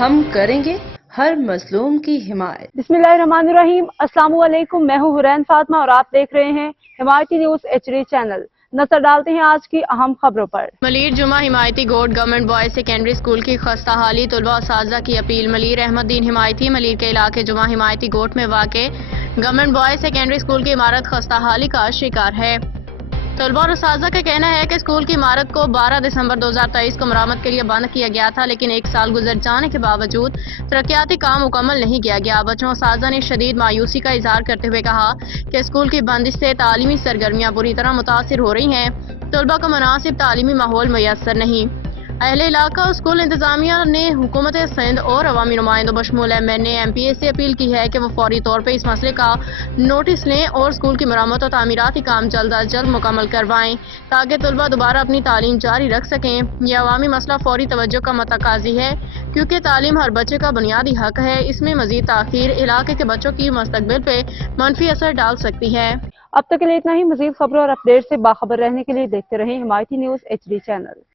ہم کریں گے ہر مظلوم کی حمایت۔ بسم اللہ الرحمن الرحیم۔ السلام علیکم، میں ہوں حرین فاطمہ اور آپ دیکھ رہے ہیں حمایتی نیوز HD چینل۔ نظر ڈالتے ہیں آج کی اہم خبروں پر۔ ملیر جمعہ حمایتی گوٹ گورنمنٹ بوائز سیکنڈری اسکول کی خستہ حالی طلبہ و اساتذہ کی اپیل۔ ملیر احمد دین حمایتی ملیر کے علاقے جمعہ حمایتی گوٹ میں واقع گورنمنٹ بوائز سیکنڈری اسکول کی عمارت خستہ حالی کا شکار ہے۔ طلبہ اور اساتذہ کا کہنا ہے کہ اسکول کی عمارت کو 12 دسمبر 2023 کو مرمت کے لیے بند کیا گیا تھا، لیکن ایک سال گزر جانے کے باوجود ترقیاتی کام مکمل نہیں کیا گیا۔ بچوں و اساتذہ نے شدید مایوسی کا اظہار کرتے ہوئے کہا کہ اسکول کی بندش سے تعلیمی سرگرمیاں بری طرح متاثر ہو رہی ہیں، طلبہ کو مناسب تعلیمی ماحول میسر نہیں۔ اہل علاقہ اسکول انتظامیہ نے حکومت سندھ اور عوامی نمائندوں بشمول MNA MPA سے اپیل کی ہے کہ وہ فوری طور پہ اس مسئلے کا نوٹس لیں اور اسکول کی مرمت اور تعمیراتی کام جلد از جلد مکمل کروائیں تاکہ طلبہ دوبارہ اپنی تعلیم جاری رکھ سکیں۔ یہ عوامی مسئلہ فوری توجہ کا متقاضی ہے کیونکہ تعلیم ہر بچے کا بنیادی حق ہے۔ اس میں مزید تاخیر علاقے کے بچوں کی مستقبل پہ منفی اثر ڈال سکتی ہے۔ اب تک کے لیے اتنا ہی۔ مزید خبروں اور اپڈیٹ سے باخبر رہنے کے لیے دیکھتے رہیں حمایتی نیوز HD چینل۔